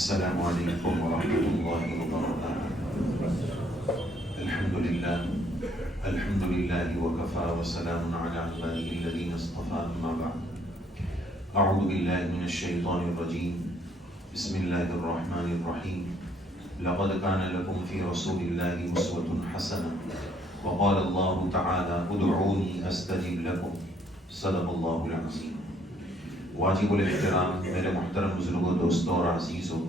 السلام علیکم ورحمۃ اللہ وبرکاتہ۔ الحمد للہ وکفی وسلام علی عبادہ الذین اصطفی، اما بعد۔ اعوذ باللہ من الشیطان الرجیم، بسم اللہ الرحمن الرحیم۔ لقد کان لکم فی رسول اللہ اسوۃ حسنہ، وقال اللہ تعالی ادعونی استجب لکم، صدق اللہ العظیم۔ واجب الاحترام میرے محترم بزرگوں، دوستوں اور عزیزوں،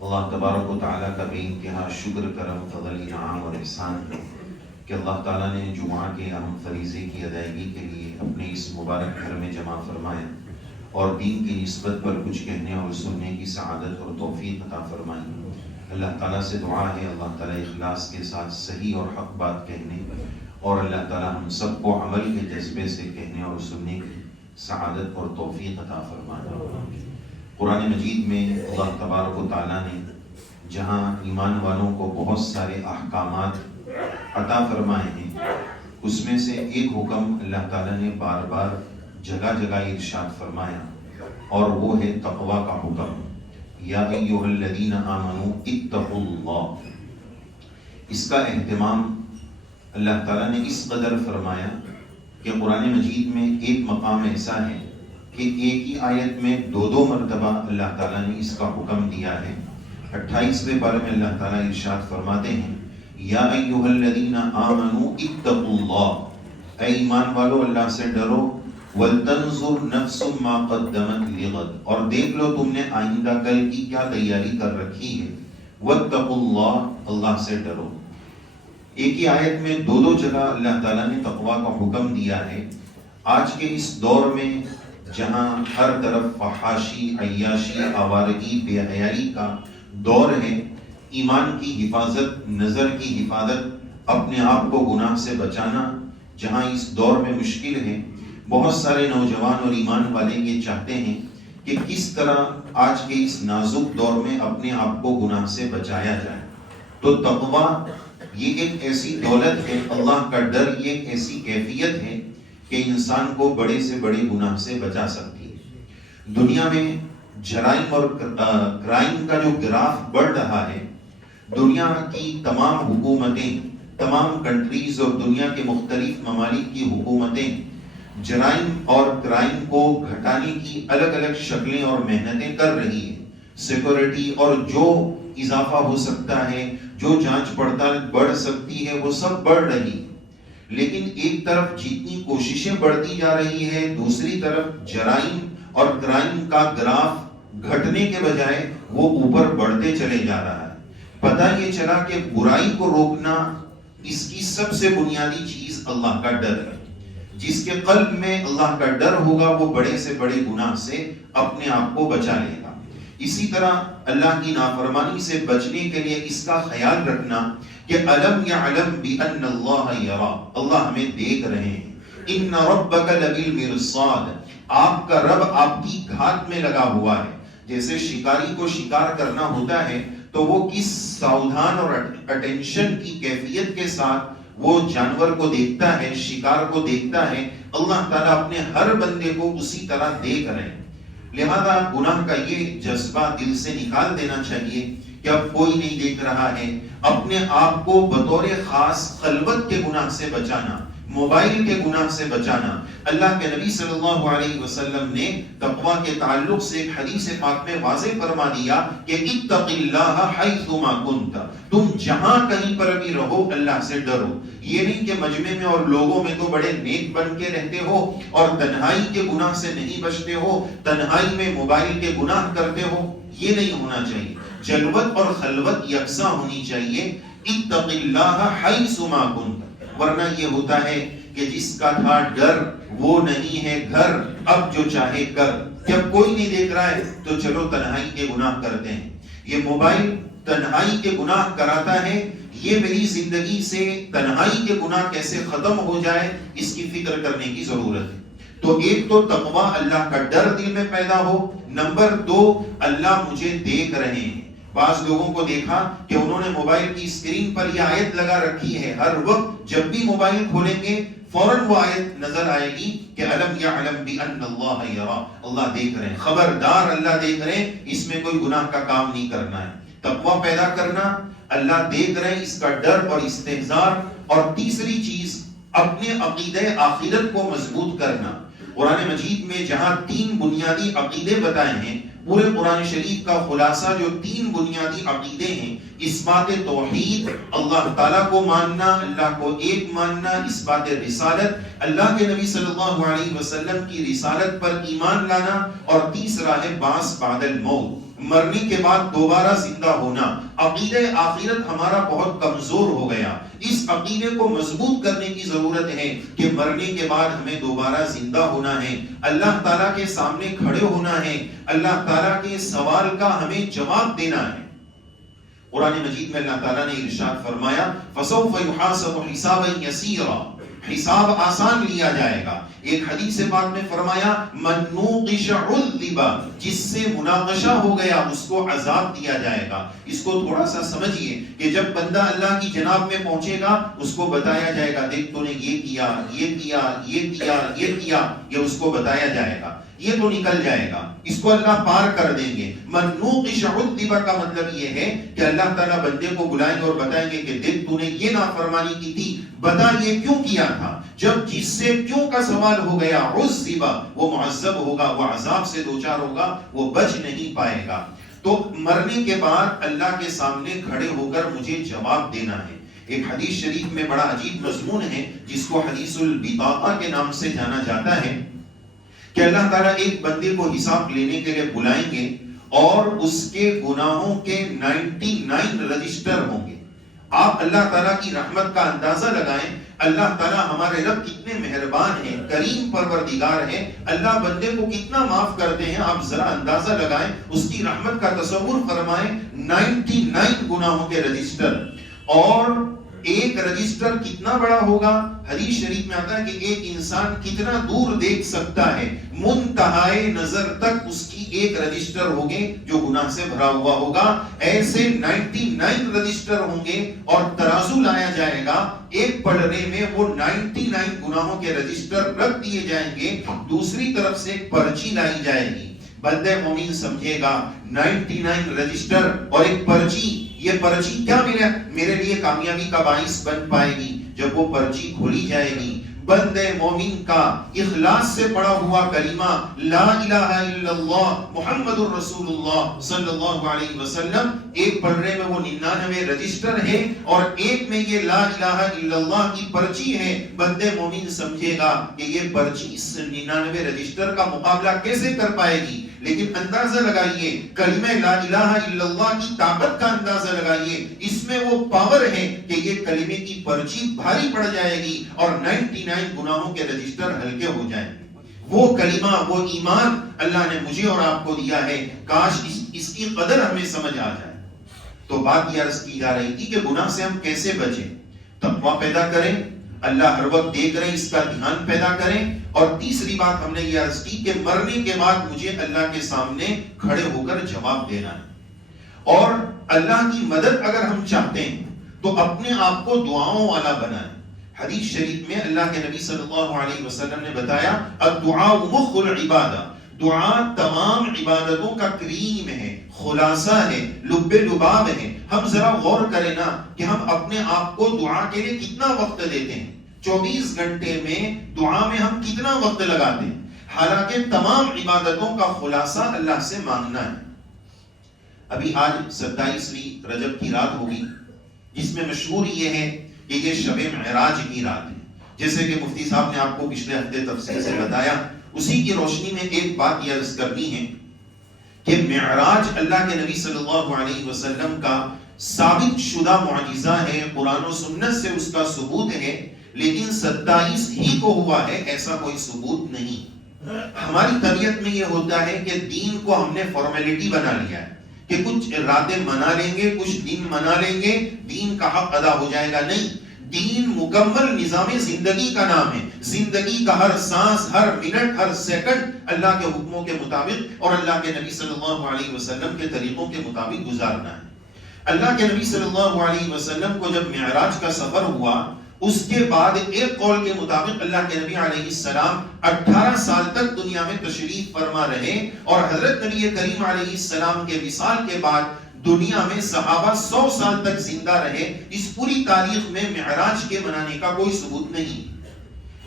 اللہ تبارک و تعالیٰ کا بے انتہا شکر، کرم، فضل، انعام اور احسان ہے کہ اللہ تعالیٰ نے جمعہ کے اہم فریضے کی ادائیگی کے لیے اپنے اس مبارک گھر میں جمع فرمایا اور دین کی نسبت پر کچھ کہنے اور سننے کی سعادت اور توفیق عطا فرمائی۔ اللہ تعالیٰ سے دعا ہے اللہ تعالیٰ اخلاص کے ساتھ صحیح اور حق بات کہنے اور اللہ تعالیٰ ہم سب کو عمل کے جذبے سے کہنے اور سننے کی سعادت اور توفیق عطا فرمائے۔ قرآن مجید میں اللہ تبارک و تعالیٰ نے جہاں ایمان والوں کو بہت سارے احکامات عطا فرمائے ہیں، اس میں سے ایک حکم اللہ تعالیٰ نے بار بار جگہ جگہ ارشاد فرمایا اور وہ ہے تقویٰ کا حکم۔ یا ایھا الذین آمنوا اتقوا اللہ۔ اس کا اہتمام اللہ تعالیٰ نے اس قدر فرمایا کہ قرآن مجید میں ایک مقام ایسا ہے کہ ایک ہی آیت میں دو مرتبہ اللہ تعالیٰ نے اس کا حکم دیا ہے۔ 28ویں پارے میں اللہ تعالیٰ ارشاد فرماتے ہیں، یا ایھا الذین آمنوا اتقوا اللہ، اے ایمان والو اللہ سے ڈرو، ولتنظر نفس ما قدمت لغد، اور دیکھ لو تم نے آئندہ کل کی کیا تیاری کر رکھی ہے، واتقوا اللہ، اللہ سے ڈرو۔ ایک ہی آیت میں دو جگہ اللہ تعالیٰ نے تقویٰ کا حکم دیا ہے۔ آج کے اس دور میں جہاں ہر طرف فحاشی، عیاشی، آوارگی، بے حیائی کا دور ہے، ایمان کی حفاظت، نظر کی حفاظت، اپنے آپ کو گناہ سے بچانا جہاں اس دور میں مشکل ہے، بہت سارے نوجوان اور ایمان والے یہ چاہتے ہیں کہ کس طرح آج کے اس نازک دور میں اپنے آپ کو گناہ سے بچایا جائے۔ تو تقویٰ یہ ایک ایسی دولت ہے، اللہ کا ڈر یہ ایک ایسی کیفیت ہے کہ انسان کو بڑے سے بڑے گناہ سے بچا سکتی ہے۔ دنیا میں جرائم اور کرائم کا جو گراف بڑھ رہا ہے، دنیا کی تمام حکومتیں، تمام کنٹریز اور دنیا کے مختلف ممالک کی حکومتیں جرائم اور کرائم کو گھٹانے کی الگ الگ شکلیں اور محنتیں کر رہی ہیں۔ سیکورٹی اور جو اضافہ ہو سکتا ہے، جو جانچ پڑتال بڑھ سکتی ہے، وہ سب بڑھ رہی ہے۔ لیکن ایک طرف جتنی کوششیں بڑھتی جا رہی ہے، دوسری طرف جرائم اور کرائم کا گراف گھٹنے کے بجائے وہ اوپر بڑھتے چلے جا رہا ہے۔ پتہ یہ چلا کہ برائی کو روکنا، اس کی سب سے بنیادی چیز اللہ کا ڈر ہے۔ جس کے قلب میں اللہ کا ڈر ہوگا، وہ بڑے سے بڑے گناہ سے اپنے آپ کو بچا لے گا۔ اسی طرح اللہ کی نافرمانی سے بچنے کے لیے اس کا خیال رکھنا کہ الم یعلم بان اللہ یرا، اللہ ہمیں دیکھ رہے ہیں۔ ان ربک لبالمرصاد، آپ کا رب آپ کی گھات میں لگا ہوا ہے۔ جیسے شکاری کو شکار کرنا ہوتا ہے تو وہ کس ساودھان اور اٹینشن کی کیفیت کے ساتھ وہ جانور کو دیکھتا ہے، شکار کو دیکھتا ہے، اللہ تعالیٰ اپنے ہر بندے کو اسی طرح دیکھ رہے ہیں۔ لہذا گناہ کا یہ جذبہ دل سے نکال دینا چاہیے کہ اب کوئی نہیں دیکھ رہا ہے۔ اپنے آپ کو بطور خاص خلوت کے گناہ سے بچانا، موبائل کے گناہ سے بچانا۔ اللہ کے نبی صلی اللہ علیہ وسلم نے تقویٰ کے تعلق سے ایک حدیث پاک میں واضح فرما دیا کہ اتق اللہ حیث ما کنت، تم جہاں کہیں پر بھی رہو اللہ سے ڈرو۔ یہ نہیں کہ مجمع میں اور لوگوں میں تو بڑے نیک بن کے رہتے ہو اور تنہائی کے گناہ سے نہیں بچتے ہو، تنہائی میں موبائل کے گناہ کرتے ہو، یہ نہیں ہونا چاہیے۔ جلوت اور خلوت یکساں ہونی چاہیے۔ اتق اللہ حیث ما کنت، ورنہ یہ ہوتا ہے کہ جس کا تھا ڈر وہ نہیں ہے گھر، اب جو چاہے کر۔ جب کوئی نہیں دیکھ رہا ہے تو چلو تنہائی کے گناہ کرتے ہیں۔ یہ موبائل تنہائی کے گناہ کراتا ہے۔ یہ میری زندگی سے تنہائی کے گناہ کیسے ختم ہو جائے، اس کی فکر کرنے کی ضرورت ہے۔ تو ایک تو تقویٰ، اللہ کا ڈر دل میں پیدا ہو۔ نمبر 2، اللہ مجھے دیکھ رہے ہیں۔ بعض لوگوں کو دیکھا کہ انہوں نے موبائل کی اسکرین پر یہ آیت لگا رکھی ہے، ہر وقت جب بھی موبائل کھولیں گے فوراً وہ آیت نظر آئے گی کہ الم یعلم بان اللہ یرا، اللہ دیکھ رہے ہیں، خبردار اللہ دیکھ رہے ہیں، اس میں کوئی گناہ کا کام نہیں کرنا ہے۔ تقویٰ پیدا کرنا، اللہ دیکھ رہے ہیں اس کا ڈر اور استحضار، اور تیسری چیز اپنے عقیدہ آخرت کو مضبوط کرنا۔ قرآن مجید میں جہاں 3 بنیادی عقیدے بتائے ہیں، پورے قرآن شریف کا خلاصہ جو 3 بنیادی عقیدے ہیں، اثبات توحید، اللہ تعالیٰ کو ماننا، اللہ کو ایک ماننا، اثبات رسالت، اللہ کے نبی صلی اللہ علیہ وسلم کی رسالت پر ایمان لانا، اور تیسرا ہے بعث بعد الموت، مرنے کے بعد دوبارہ زندہ ہونا۔ عقیدہ آخرت ہمارا بہت کمزور ہو گیا، اس عقیدے کو مضبوط کرنے کی ضرورت ہے کہ مرنے کے بعد ہمیں دوبارہ زندہ ہونا ہے، اللہ تعالیٰ کے سامنے کھڑے ہونا ہے، اللہ تعالیٰ کے سوال کا ہمیں جواب دینا ہے۔ قرآن مجید میں اللہ تعالیٰ نے ارشاد فرمایا فَسَوْفَ يُحَاسَبُ حِسَابًا يَسِيرًا، حساب آسان لیا جائے گا۔ ایک حدیث پاک میں فرمایا من نوقش عذب، جس سے مناقشہ ہو گیا اس کو عذاب دیا جائے گا۔ اس کو تھوڑا سا سمجھیے کہ جب بندہ اللہ کی جناب میں پہنچے گا، اس کو بتایا جائے گا دیکھ تو نے یہ کیا، یہ کیا، یہ کیا، یہ کیا، یہ اس کو بتایا جائے گا، یہ تو نکل جائے گا، اس کو اللہ پار کر دیں گے۔ من نوقش عذب کا مطلب یہ ہے کہ اللہ تعالیٰ بندے کو بلائیں گے اور بتائیں گے کہ دیکھ تو نے یہ نافرمانی کی تھی، بتا یہ کیوں کیا تھا۔ جب جس سے کیوں کا سوال ہو گیا، عذب، وہ معذب ہوگا، وہ عذاب سے دوچار ہوگا، وہ بچ نہیں پائے گا۔ تو مرنے کے بعد اللہ کے سامنے کھڑے ہو کر مجھے جواب دینا ہے۔ ایک حدیث شریف میں بڑا عجیب مضمون ہے جس کو حدیث البطاقہ کے نام سے جانا جاتا ہے کہ اللہ تعالیٰ ایک بندے کو حساب لینے کے لیے بلائیں گے اور اس کے گناہوں کے 99 رجسٹر ہوں گے۔ آپ اللہ تعالیٰ کی رحمت کا اندازہ لگائیں، اللہ تعالیٰ ہمارے رب کتنے مہربان ہیں، کریم پروردگار ہیں، اللہ بندے کو کتنا معاف کرتے ہیں، آپ ذرا اندازہ لگائیں، اس کی رحمت کا تصور فرمائیں۔ 99 گناہوں کے رجسٹر، اور ایک رجسٹر کتنا بڑا ہوگا؟ حدیث شریف میں آتا ہے کہ ایک انسان کتنا دور دیکھ سکتا ہے، منتہائے نظر تک اس کی ایک رجسٹر ہوگے جو گناہ سے بھرا ہوا ہوگا۔ ایسے 99 رجسٹر ہوں گے اور ترازو لایا جائے گا، ایک پلڑے میں وہ 99 گناہوں کے رجسٹر رکھ دیے جائیں گے، دوسری طرف سے ایک پرچی لائی جائے گی۔ بندہ مومن سمجھے گا 99 رجسٹر اور ایک پرچی، یہ پرچی کیا میرے لیے کامیابی کا باعث بن پائے گی؟ جب وہ پرچی کھولی جائے گی، بندے مومن کا اخلاص سے پڑھا ہوا کلمہ لا الہ الا اللہ محمد الرسول اللہ صلی اللہ علیہ وسلم، ایک پلڑے میں وہ 99 رجسٹر ہے اور ایک میں یہ لا الہ الا اللہ کی پرچی ہے۔ بندے مومن سمجھے گا کہ یہ پرچی اس 99 رجسٹر کا مقابلہ کیسے کر پائے گی، لیکن اندازہ لگائیے کلمہ لا الہ الا اللہ کی طاقت کا اندازہ لگائیے، اس میں وہ پاور ہے کہ یہ کلمے کی پرچی بھاری پڑ جائے گی اور 99 گناہوں کے رجسٹر ہلکے ہو جائیں گے۔ وہ کلمہ، وہ ایمان اللہ نے مجھے اور آپ کو دیا ہے، کاش اس کی قدر ہمیں سمجھ آ جائے۔ تو بات یہ عرض کی جا رہی تھی کہ گناہ سے ہم کیسے بچیں، تقویٰ پیدا کریں، اللہ ہر وقت دیکھ رہے اس کا دھیان پیدا کریں، اور تیسری بات ہم نے یہ عرض کی کہ مرنے کے بعد مجھے اللہ کے سامنے کھڑے ہو کر جواب دینا ہے، اور اللہ کی مدد اگر ہم چاہتے ہیں تو اپنے آپ کو دعاؤں والا بنائیں۔ حدیث شریف میں اللہ کے نبی صلی اللہ علیہ وسلم نے بتایا الدعاء مخ العبادہ، دعا تمام عبادتوں کا کریم ہے، خلاصہ ہے، لب لباب ہے۔ ہم ذرا غور کریں نا کہ ہم اپنے آپ کو دعا کے لیے کتنا وقت دیتے ہیں، 24 گھنٹے میں دعا میں ہم کتنا وقت لگاتے ہیں، حالانکہ تمام عبادتوں کا خلاصہ اللہ سے مانگنا ہے۔ ابھی آج 27ویں رجب کی رات ہوگی، جس میں مشہور یہ ہے کہ یہ شب معراج کی رات ہے، جیسے کہ مفتی صاحب نے آپ کو پچھلے ہفتے تفصیل سے بتایا۔ اسی کی روشنی میں ایک بات یہ عرض کرنی ہے کہ معراج اللہ کے نبی صلی اللہ علیہ وسلم کا ثابت شدہ معجزہ ہے، قرآن و سنت سے اس کا ثبوت ہے، لیکن 27 ہی کو ہوا ہے ایسا کوئی ثبوت نہیں۔ ہماری طبیعت میں یہ ہوتا ہے کہ دین کو ہم نے فارمیلٹی بنا لیا ہے کہ کچھ راتیں منا لیں گے، کچھ دن منا لیں گے، دین کا حق ادا ہو جائے گا۔ نہیں، دین مکمل نظام زندگی کا نام ہے. زندگی کا ہر سانس، ہر منٹ، ہر سیکنڈ اللہ کے حکموں کے مطابق اور اللہ کے نبی صلی اللہ علیہ وسلم کے طریقوں کے مطابق گزارنا ہے. اللہ کے نبی صلی اللہ علیہ وسلم کو جب معراج کا سفر ہوا، اس کے بعد ایک قول کے مطابق اللہ کے نبی علیہ السلام 18 سال تک دنیا میں تشریف فرما رہے، اور حضرت نبی کریم علیہ السلام کے وصال کے بعد دنیا میں صحابہ 100 سال تک زندہ رہے. اس پوری تاریخ میں معراج کے منانے کا کوئی ثبوت نہیں.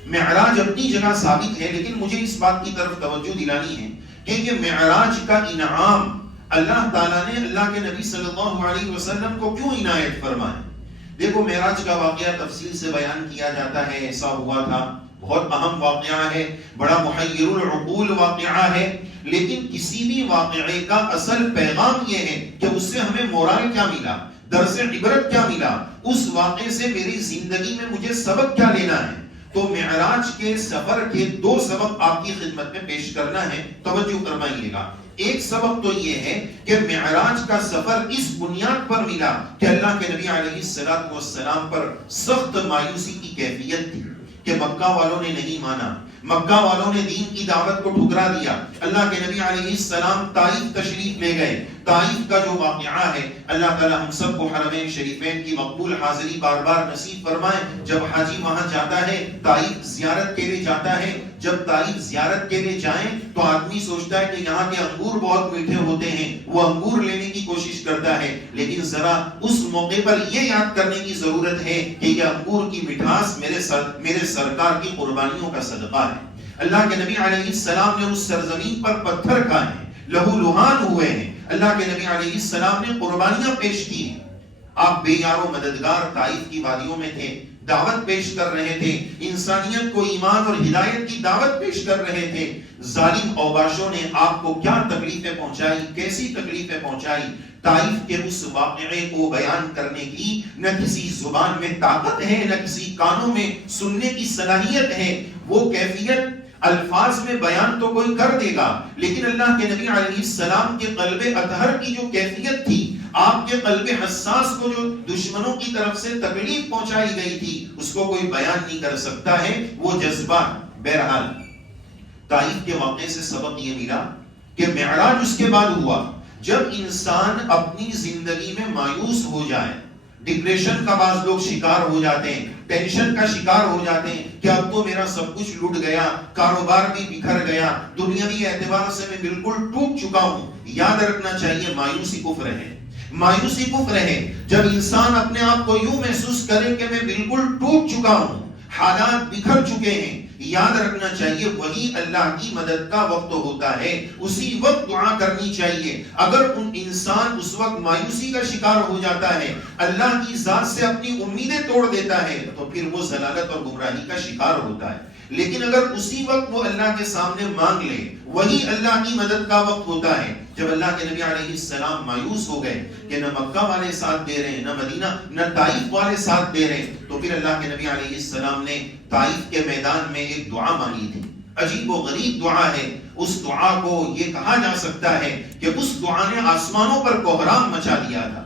معراج اپنی جگہ ثابت ہے، لیکن مجھے اس بات کی طرف توجہ دلانی ہے کہ یہ معراج کا انعام اللہ تعالیٰ نے اللہ کے نبی صلی اللہ علیہ وسلم کو کیوں عنایت فرمایا. دیکھو معراج کا واقعہ تفصیل سے بیان کیا جاتا ہے، ایسا ہوا تھا، بہت اہم واقعہ ہے، بڑا محیر العقول واقعہ ہے، لیکن کسی بھی واقعے کا اصل پیغام یہ ہے کہ اس سے ہمیں مورال کیا ملا، درس عبرت کیا ملا، اس واقعے سے میری زندگی میں مجھے سبق کیا لینا ہے. تو معراج کے سفر کے 2 سبق آپ کی خدمت میں پیش کرنا ہے، توجہ فرمائیے گا. ایک سبق تو یہ ہے کہ معراج کا سفر اس بنیاد پر ملا کہ اللہ کے نبی علیہ السلام پر سخت مایوسی کی کیفیت تھی کہ مکہ والوں نے نہیں مانا، مکہ والوں نے دین کی دعوت کو ٹھکرا دیا. اللہ کے نبی علیہ السلام طائف تشریف لے گئے. طائف کا جو واقعہ ہے، اللہ تعالی ہم سب کو حرمین شریفین کی مقبول حاضری بار بار نصیب فرمائے. جب حاجی وہاں جاتا ہے، طائف زیارت کے لیے جاتا ہے، جب طائف زیارت کے لیے جائیں تو آدمی سوچتا ہے کہ یہاں کے انگور بہت میٹھے ہوتے ہیں، وہ انگور لینے کی کوشش کرتا ہے، لیکن ذرا اس موقع پر یہ یاد کرنے کی ضرورت ہے کہ یہ انگور کی مٹھاس میرے سرکار کی قربانیوں کا صدقہ ہے. اللہ کے نبی علیہ السلام نے اس سرزمین پر پتھر کھائے ہیں، لہو لہان ہوئے ہیں. اللہ کے نبی علیہ السلام نے قربانیاں پیش کی ہیں. آپ بے یار و مددگار طائف کی وادیوں میں تھے، دعوت پیش کر رہے تھے، انسانیت کو ایمان اور ہدایت کی دعوت پیش کر رہے تھے. ظالم اوباشوں نے آپ کو کیا تکلیفیں پہنچائی، کیسی تکلیفیں پہنچائی. طائف کے اس واقعے کو بیان کرنے کی نہ کسی زبان میں طاقت ہے، نہ کسی کانوں میں سننے کی صلاحیت ہے. وہ کیفیت الفاظ میں بیان تو کوئی کر دے گا، لیکن اللہ کے نبی علیہ السلام کے قلب اطہر کی جو کیفیت تھی، آپ کے قلب حساس کو جو دشمنوں کی طرف سے تکلیف پہنچائی گئی تھی، اس کو کوئی بیان نہیں کر سکتا ہے. وہ جذبات. بہرحال طائف کے واقعے سے سبق یہ ملا کہ معراج اس کے بعد ہوا جب انسان اپنی زندگی میں مایوس ہو جائے. ڈپریشن کا بعض لوگ شکار ہو جاتے ہیں، ٹینشن کا شکار ہو جاتے ہیں کہ اب تو میرا سب کچھ لٹ گیا، کاروبار بھی بکھر گیا، دنیاوی اعتبار سے میں بالکل ٹوٹ چکا ہوں. یاد رکھنا چاہیے مایوسی کفر ہے. مایوسی کفر ہے جب انسان اپنے آپ کو یوں محسوس کرے کہ میں بالکل ٹوٹ چکا ہوں، حالات بکھر چکے ہیں. یاد رکھنا چاہیے وہی اللہ کی مدد کا وقت ہوتا ہے، اسی وقت دعا کرنی چاہیے. اگر انسان اس وقت مایوسی کا شکار ہو جاتا ہے، اللہ کی ذات سے اپنی امیدیں توڑ دیتا ہے، تو پھر وہ ضلالت اور گمراہی کا شکار ہوتا ہے. لیکن اگر اسی وقت وہ اللہ کے سامنے مانگ لے، وہی اللہ کی مدد کا وقت ہوتا ہے. جب اللہ کے نبی علیہ السلام مایوس ہو گئے کہ نہ مکہ والے ساتھ دے رہے ہیں، نہ مدینہ نہ طائف والے ساتھ دے رہے ہیں، تو پھر اللہ کے نبی علیہ السلام نے طائف کے میدان میں ایک دعا مانگی تھی. عجیب و غریب دعا ہے. اس دعا کو یہ کہا جا سکتا ہے کہ اس دعا نے آسمانوں پر کوہرام مچا دیا تھا.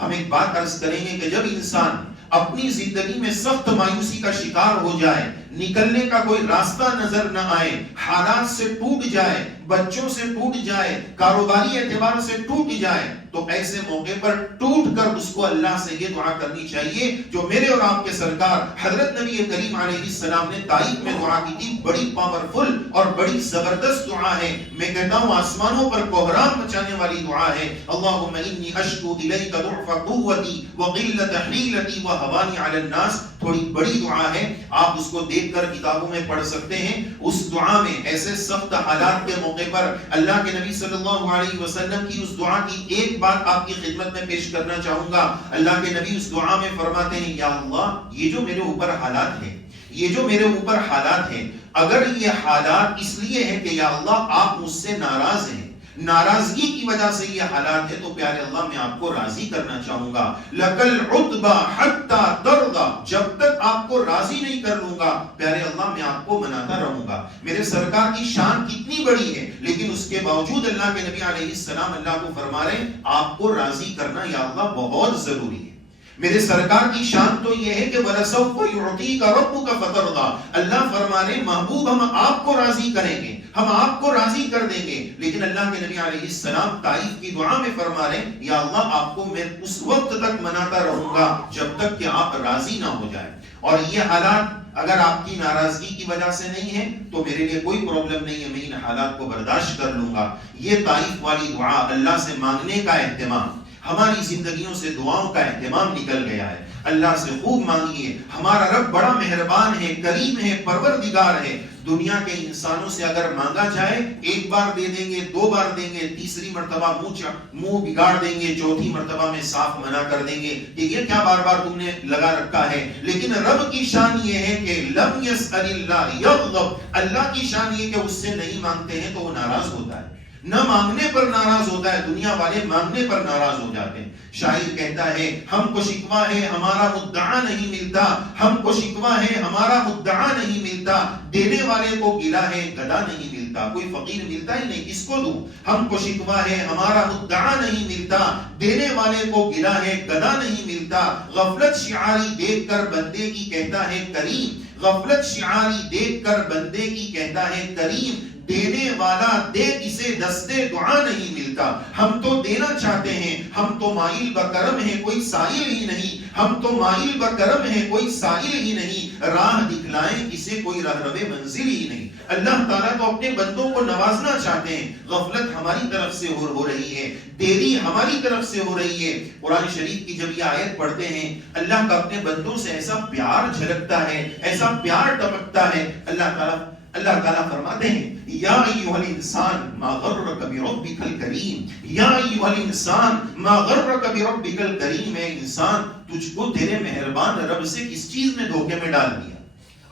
ہم ایک بات عرض کریں گے کہ جب انسان اپنی زندگی میں سخت مایوسی کا شکار ہو جائے، نکلنے کا کوئی راستہ نظر نہ آئے، حالات سے ٹوٹ جائے، بچوں سے ٹوٹ جائے، کاروباری اعتبار سے ٹوٹ جائے، تو ایسے موقع پر ٹوٹ کر اس کو اللہ سے یہ دعا کرنی چاہیے جو میرے اور آپ کے سرکار حضرت نبی کریم علیہ السلام نے طائف میں دعا کی تھی. بڑی پاورفل اور بڑی زبردست دعا ہے. میں کہتا ہوں آسمانوں پر کوہرام مچانے والی دعا ہے. اللہم انی اشکو الیک ضعف قوتی وقلت حیلتی وہوانی علی الناس. تھوڑی بڑی دعا ہے، آپ اس کو دیکھ کر کتابوں میں پڑھ سکتے ہیں. اس دعا میں ایسے سخت حالات کے موقع پر اللہ کے نبی صلی اللہ علیہ وسلم کی اس دعا کی ایک بات آپ کی خدمت میں پیش کرنا چاہوں گا. اللہ کے نبی اس دعا میں فرماتے ہیں یا اللہ یہ جو میرے اوپر حالات ہیں، یہ جو میرے اوپر حالات ہیں، اگر یہ حالات اس لیے ہیں کہ یا اللہ آپ مجھ سے ناراض ہیں، ناراضگی کی وجہ سے یہ حالات ہے، تو پیارے اللہ میں آپ کو راضی کرنا چاہوں گا. لَكَ الْعُتْبَى حَتَّى تَرْضَى. جب تک آپ کو راضی نہیں کر لوں گا پیارے اللہ میں آپ کو مناتا رہوں گا. میرے سرکار کی شان کتنی بڑی ہے، لیکن اس کے باوجود اللہ کے نبی علیہ السلام اللہ کو فرما رہے ہیں آپ کو راضی کرنا یا اللہ بہت ضروری ہے. میرے سرکار کی شان تو یہ ہے کہ وَلَسَوْفَ يُعْطِيكَ رَبُّكَ فَتَرْضَىٰ، اللہ فرمانے محبوب ہم آپ کو راضی کریں گے، ہم آپ کو راضی کر دیں گے. لیکن اللہ کے نبی علیہ السلام تعریف کی دعا میں فرما رہے ہیں یا اللہ آپ کو میں اس وقت تک مناتا رہوں گا جب تک کہ آپ راضی نہ ہو جائیں. اور یہ حالات اگر آپ کی ناراضگی کی وجہ سے نہیں ہے تو میرے لیے کوئی پرابلم نہیں ہے، میں ان حالات کو برداشت کر لوں گا. یہ تعریف والی دعا، اللہ سے مانگنے کا اہتمام، ہماری زندگیوں سے دعاؤں کا اہتمام نکل گیا ہے. اللہ سے خوب مانگیے. ہمارا رب بڑا مہربان ہے، کریم ہے، پروردگار ہے. دنیا کے انسانوں سے اگر مانگا جائے ایک بار دے دیں گے، دو بار دیں گے، تیسری مرتبہ منہ بگاڑ دیں گے، چوتھی مرتبہ میں صاف منع کر دیں گے کہ یہ کیا بار بار تم نے لگا رکھا ہے. لیکن رب کی شان یہ ہے کہ لم یسأل اللہ یغضب، اللہ کی شان یہ کہ اس سے نہیں مانگتے ہیں تو وہ ناراض ہوتا ہے. نہ مانگنے پر ناراض ہوتا ہے، دنیا والے مانگنے پر ناراض ہو جاتے ہیں. شاعر کہتا ہے ہم کو شکوہ ہے ہمارا مدعا نہیں ملتا، ہم کو شکوہ ہے ہمارا مدعا نہیں ملتا، دینے والے کو گلہ ہے گدا نہیں ملتا. کوئی فقیر ملتا ہی نہیں، کس کو دوں؟ ہم کو شکوہ ہے ہمارا مدعا نہیں ملتا، دینے والے کو گلہ ہے گدا نہیں ملتا. غفلت شعاری دیکھ کر بندے کی کہتا ہے کریم، غفلت شعاری دیکھ کر بندے کی کہتا ہے کریم، دینے والا دے اسے دستے دعا نہیں ملتا. ہم تو دینا چاہتے ہیں، ہم تو مائل بکرم ہیں کوئی سائل ہی نہیں، ہم تو مائل بکرم ہیں کوئی سائل ہی نہیں، راہ دکھلائیں اسے کوئی رہنم منزل ہی نہیں. اللہ تعالیٰ تو اپنے بندوں کو نوازنا چاہتے ہیں. غفلت ہماری طرف سے ہو رہی ہے، دیری ہماری طرف سے ہو رہی ہے. قرآن شریف کی جب یہ آیت پڑھتے ہیں اللہ کا اپنے بندوں سے ایسا پیار جھلکتا ہے، ایسا پیار ٹپکتا ہے. اللہ تعالیٰ فرماتے ہیں یا ایھا الانسان ما غرک بربک الکریم، یا ایھا الانسان ما غرک بربک الکریم. اے انسان تجھ کو تیرے مہربان رب سے کس چیز نے دھوکے میں ڈال دیا؟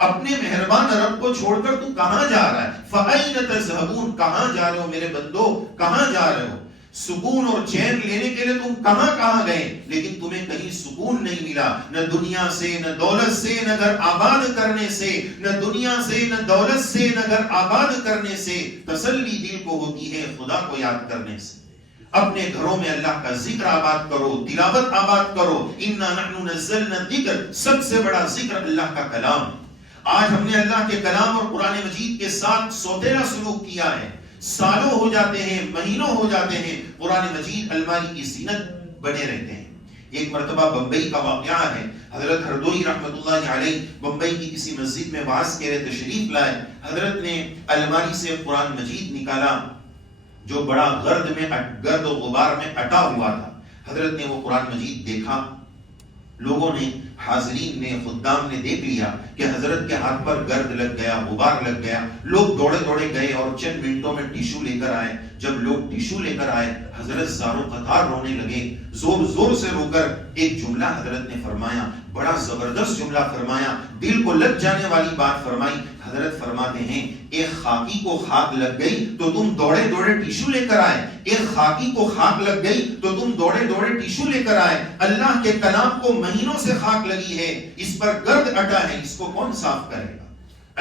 اپنے مہربان رب کو چھوڑ کر تو کہاں جا رہا ہے؟ فَأَيْنَ تَذْهَبُونَ، کہاں جا رہے ہو میرے بندو، کہاں جا رہے ہو؟ سکون اور چین لینے کے لیے تم کہاں گئے؟ لیکن تمہیں کہیں سکون نہیں ملا، نہ دنیا سے، نہ دولت سے، نہ گھر آباد کرنے سے، نہ دنیا سے، نہ دولت سے، نہ گھر آباد کرنے سے. تسلی دل کو ہوتی ہے خدا کو یاد کرنے سے. اپنے گھروں میں اللہ کا ذکر آباد کرو، تلاوت آباد کرو. اِنَّا نَحْنُ نَزَّلْنَا الذِّکْرَ، سب سے بڑا ذکر اللہ کا کلام. آج ہم نے اللہ کے کلام اور قرآن مجید کے ساتھ سوتیلا سلوک کیا ہے. سالوں ہو جاتے ہیں، مہینوں ہو جاتے ہیں، قرآن مجید الماری کی زینت بنے رہتے ہیں. ایک مرتبہ بمبئی کا واقعہ ہے. حضرت ہردوئی رحمۃ اللہ علیہ بمبئی کی کسی مسجد میں وعظ کے لیے تشریف لائے. حضرت نے الماری سے قرآن مجید نکالا جو بڑا گرد و غبار میں اٹا ہوا تھا. حضرت نے وہ قرآن مجید دیکھا. لوگوں نے، حاضرین نے، خدام نے دیکھ لیا کہ حضرت کے ہاتھ پر گرد لگ گیا، غبار لگ گیا. لوگ دوڑے گئے اور چند منٹوں میں ٹیشو لے کر آئے. جب لوگ ٹیشو لے کر آئے حضرت زارو قطار رونے لگے. زور سے رو کر ایک جملہ حضرت نے فرمایا، بڑا زبردست جملہ فرمایا، دل کو لگ جانے والی بات فرمائی. حضرت فرماتے ہیں ایک خاکی کو خاک لگ گئی تو تم دوڑے ٹیشو لے کر آئے. ایک خاکی کو خاک لگ گئی تو تم دوڑے ٹیشو لے کر آئے. اللہ کے کلام کو مہینوں سے خاک لگی ہے، اس پر گرد اٹا ہے، اس کو کون صاف کرے گا؟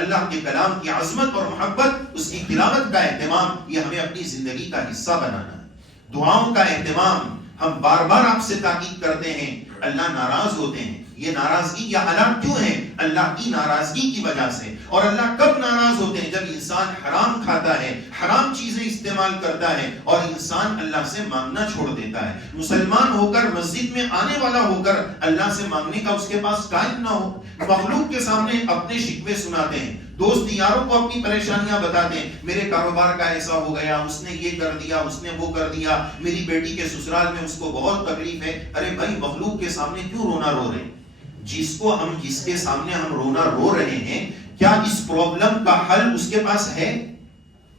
اللہ کے کلام کی عظمت اور محبت، اس کی تلاوت کا اہتمام، یہ ہمیں اپنی زندگی کا حصہ بنانا ہے. دعاؤں کا اہتمام. ہم بار بار آپ سے تاکید کرتے ہیں، اللہ ناراض ہوتے ہیں. یہ ناراضگی یا حالات کیوں ہیں؟ اللہ کی ناراضگی کی وجہ سے. اور اللہ کب ناراض ہوتے ہیں؟ جب انسان حرام کھاتا ہے، حرام چیزیں استعمال کرتا ہے اور انسان اللہ سے مانگنا چھوڑ دیتا ہے. مسلمان ہو کر، مسجد میں آنے والا ہو کر اللہ سے مانگنے کا اس کے پاس ٹائم نہ ہو. مخلوق کے سامنے اپنے شکوے سناتے ہیں، دوست یاروں کو اپنی پریشانیاں بتاتے ہیں. میرے کاروبار کا ایسا ہو گیا، اس نے یہ کر دیا، اس نے وہ کر دیا، میری بیٹی کے سسرال میں اس کو بہت تکلیف ہے. ارے بھائی، مخلوق کے سامنے کیوں رونا رو رہے ہیں؟ جس کے سامنے ہم رونا رو رہے ہیں، کیا اس پرابلم کا حل اس کے پاس ہے؟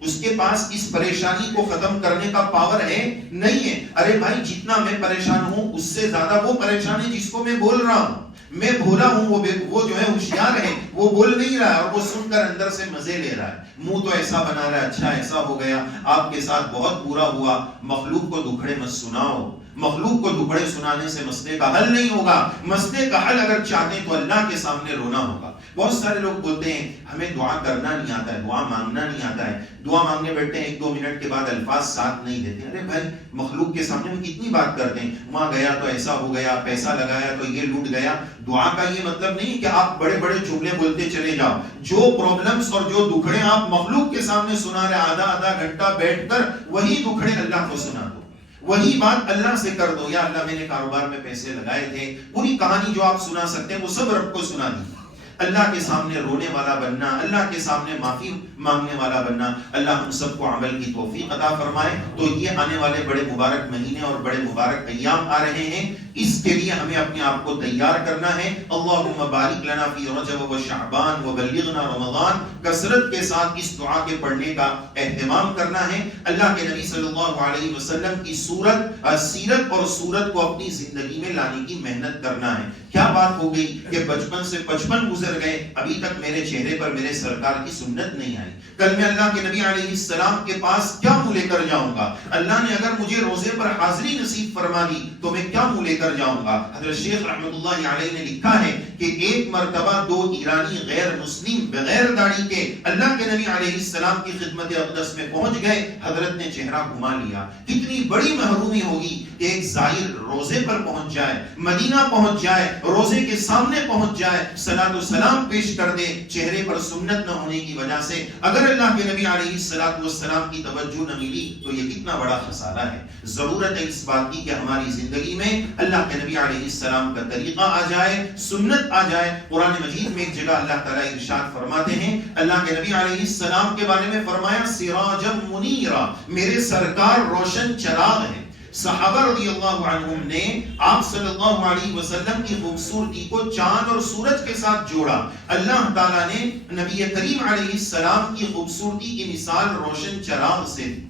اس کے پاس اس پریشانی کو ختم کرنے کا پاور ہے؟ نہیں ہے. ارے بھائی، جتنا میں پریشان ہوں اس سے زیادہ وہ پریشان ہے جس کو میں بول رہا ہوں. میں بھولا ہوں، وہ جو ہے ہوشیار ہے، وہ بول نہیں رہا ہے اور وہ سن کر اندر سے مزے لے رہا ہے. منہ تو ایسا بنا رہا ہے، اچھا ایسا ہو گیا، آپ کے ساتھ بہت برا ہوا. مخلوق کو دکھڑے مت سناؤ. مخلوق کو دکھڑے سنانے سے مسئلے کا حل نہیں ہوگا. مسئلے کا حل اگر چاہتے ہیں تو اللہ کے سامنے رونا ہوگا. بہت سارے لوگ بولتے ہیں ہمیں دعا کرنا نہیں آتا ہے، دعا مانگنا نہیں آتا ہے. دعا مانگنے بیٹھتے ہیں 1-2 منٹ کے بعد الفاظ ساتھ نہیں دیتے. ارے بھائی مخلوق کے سامنے ہم کتنی بات کرتے ہیں, وہاں گیا تو ایسا ہو گیا, پیسہ لگایا تو یہ لوٹ گیا. دعا کا یہ مطلب نہیں کہ آپ بڑے بڑے جملے بولتے چلے جاؤ. جو پرابلمز اور جو دکھڑے آپ مخلوق کے سامنے سنا رہے, آدھا گھنٹہ بیٹھ کر وہی دکھڑے اللہ کو سنا دو, وہی بات اللہ سے کر دو. یا اللہ میں نے کاروبار میں پیسے لگائے تھے, پوری کہانی جو آپ سنا سکتے ہیں وہ سب رب کو سنا دی. اللہ کے سامنے رونے والا بننا, اللہ کے سامنے معافی مانگنے والا بننا. اللہ ہم سب کو عمل کی توفیق عطا فرمائے. تو یہ آنے والے بڑے مبارک مہینے اور بڑے مبارک ایام آ رہے ہیں, اس کے لیے ہمیں اپنے آپ کو تیار کرنا ہے. اللہم بارک لنا فی رجب و شعبان و بلغنا رمضان, کثرت کے ساتھ اس دعا کے پڑھنے کا اہتمام کرنا ہے. اللہ کے نبی صلی اللہ علیہ وسلم کی سیرت اور صورت کو اپنی زندگی میں لانے کی محنت کرنا ہے. کیا بات ہو گئی کہ بچپن سے 55 گزر گئے, ابھی تک میرے چہرے پر میرے سرکار کی سنت نہیں آئی. کل میں اللہ کے نبی علیہ السلام کے پاس کیا منہ لے کر جاؤں گا؟ اللہ نے اگر مجھے روزے پر حاضری نصیب فرما دی تو میں کیا منہ لے کر جاؤں گا؟ حضرت شیخ رحمۃ اللہ علیہ نے لکھا ہے کہ ایک مرتبہ 2 ایرانی غیر مسلم بغیر داڑھی کے اللہ کے نبی علیہ السلام کی خدمت اقدس میں پہنچ گئے. حضرت نے چہرہ گھما لیا. کتنی بڑی محرومی ہوگی کہ ایک زائر روزے پر پہنچ جائے, مدینہ پہنچ جائے, روزے کے سامنے پہنچ جائے, صلاۃ و سلام پیش کر دے, چہرے پر سنت نہ ہونے کی وجہ سے اگر اللہ کے نبی علیہ السلام کی توجہ نہ ملی تو یہ کتنا بڑا خسارہ ہے. ضرورت ہے اس بات کی کہ ہماری زندگی میں اللہ کے نبی علیہ السلام کا طریقہ آ جائے, سنت آ جائے. قرآن مجید میں ایک جگہ اللہ تعالیٰ ارشاد فرماتے ہیں, اللہ کے نبی علیہ السلام کے بارے میں فرمایا سراجا منیرا, میرے سرکار روشن چراغ ہے. صحابہ رضی اللہ عنہم نے آپ صلی اللہ علیہ وسلم کی خوبصورتی کو چاند اور سورج کے ساتھ جوڑا. اللہ تعالیٰ نے نبی کریم علیہ السلام کی خوبصورتی کی مثال روشن چراغ سے دی.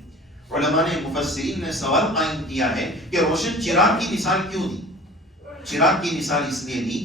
علماء نے مفسرین نے سوال قائم کیا ہے کہ روشن چراغ کی مثال کیوں دی؟ چراغ کی مثال اس لیے دی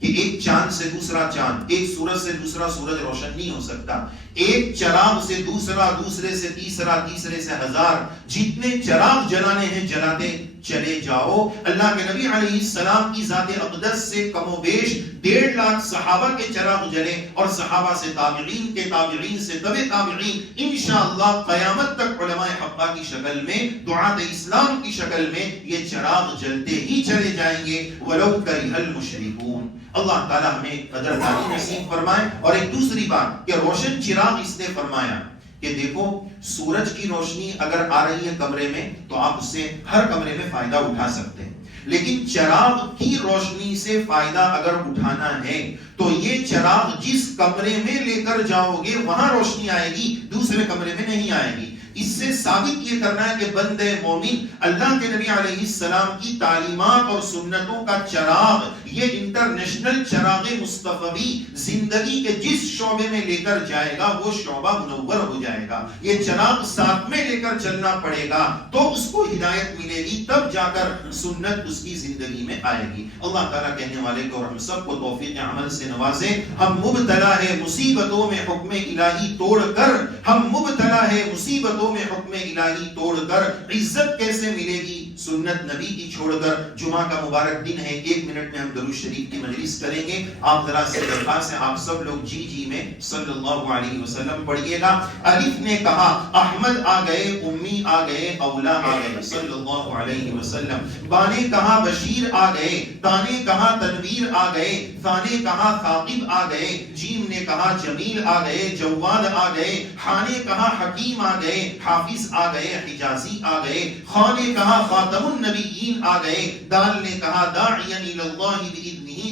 کہ ایک چاند سے دوسرا چاند, ایک سورج سے دوسرا سورج روشن نہیں ہو سکتا. ایک چراغ سے دوسرا, دوسرے سے تیسرا, تیسرے سے ہزار, جتنے چراغ جلانے ہیں جلاتے چلے جاؤ. اللہ کے نبی علیہ السلام کی ذات اقدس سے کم و بیش 1.5 لاکھ صحابہ کے چراغ جلے, اور صحابہ سے تابعین کے تابعین سے تبع تابعین, انشاءاللہ قیامت تک علماء حقہ کی شکل میں, دعات اسلام کی شکل میں یہ چراغ جلتے ہی چلے جائیں گے. وَلَوْ كَرِهَ الْمُشْرِكُونَ. اللہ تعالیٰ ہمیں قدردانی نصیب فرمائے. اور ایک دوسری بات کہ روشن چراغ اس نے فرمایا کہ دیکھو سورج کی روشنی اگر آ رہی ہے کمرے میں تو آپ اس سے ہر کمرے میں فائدہ اٹھا سکتے ہیں, لیکن چراغ کی روشنی سے فائدہ اگر اٹھانا ہے تو یہ چراغ جس کمرے میں لے کر جاؤ گے وہاں روشنی آئے گی, دوسرے کمرے میں نہیں آئے گی. اس سے ثابت یہ کرنا ہے کہ بندے مومن اللہ کے نبی علیہ السلام کی تعلیمات اور سنتوں کا چراغ, یہ انٹرنیشنل چراغ مصطفی زندگی کے جس شعبے میں لے کر جائے گا وہ شعبہ منور ہو جائے گا. یہ چراغ ساتھ میں لے کر چلنا پڑے گا تو اس کو ہدایت ملے گی, تب جا کر سنت اس کی زندگی میں آئے گی. اللہ تعالیٰ کہنے والے کو اور ہم سب کو توفیق عمل سے نوازے. ہم مبتلا ہے مصیبتوں میں حکم الہی توڑ کر, ہم مبتلا ہے مصیبتوں میں حکم الہی توڑ کر. عزت کیسے ملے گی سنت نبی کی چھوڑ کر؟ جمعہ کا مبارک دن ہے, 1 منٹ میں ہم درود شریف کی مجلس کریں گے. آپ ذرا سے درخواست ہے آپ سب لوگ جی میں صلی اللہ علیہ وسلم پڑھیے گا. الف نے کہا احمد آ گئے, امی آ گئے, اولا آ گئے صلی اللہ علیہ وسلم. با نے کہا بشیر آ گئے, تا نے کہا تنویر آ گئے, ثا نے کہا ثاقب آ گئے, جیم نے کہا جمیل آ گئے, جواد آ گئے, حا نے کہا حکیم آ گئے, حافظ آ گئے, حجازی آ گئے, خا نے کہا خاتم النبیین آ گئے, دال نے کہا داعیا الی اللہ باذنہ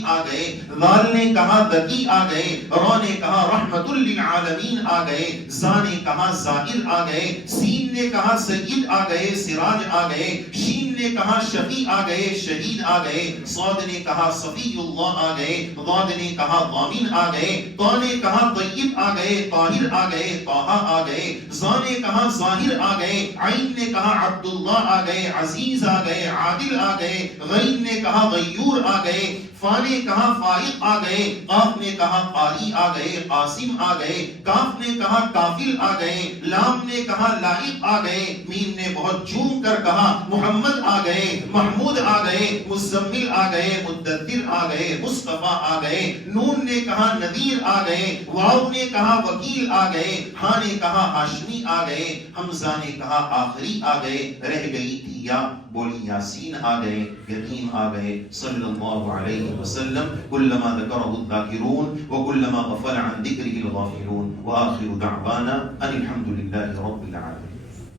آ گئے, لال نے کہا ذکی آ گئے, را نے کہا رحمت للعالمین آ گئے, زا نے کہا زائر آ گئے, سین نے کہا سید آ گئے, سراج آ گئے, شین نے کہا شفیع آ گئے, شہید آ گئے, صاد نے کہا صفی اللہ آ گئے, ضاد نے کہا ضامن آ گئے, طا نے کہا طیب آ گئے, طاہر آ گئے, طٰہٰ آ گئے, ظا نے کہا ظاہر آ گئے, عین نے کہا عبداللہ آ گئے, عزیز آ گئے, عادل آ گئے, غین نے کہا غیور آ گئے, فا نے کہا فائق آ گئے, قاف نے کہا قاری آ گئے, قاسم آ گئے, کاف نے کہا کافل آ گئے, لام نے کہا لائق آ گئے, میم نے بہت جھوم کر کہا محمد آ گئے، محمود آ گئے، مزمل آ گئے، مدثر آ گئے، مصطفیٰ آ گئے، نون نے کہا نذیر آ گئے، واو نے کہا وکیل آ گئے، ہاں نے کہا ہاشمی آ گئے، حمزہ نے کہا آخری آ گئے، رہ گئی تھی یا بولی یاسین آ گئے، یتیم آ گئے، صلی اللہ علیہ وسلم کلما ذکرہ الذاکرون وکلما غفل عن ذکرہ الغافلون وآخر دعوانا ان الحمد للہ رب العالمین.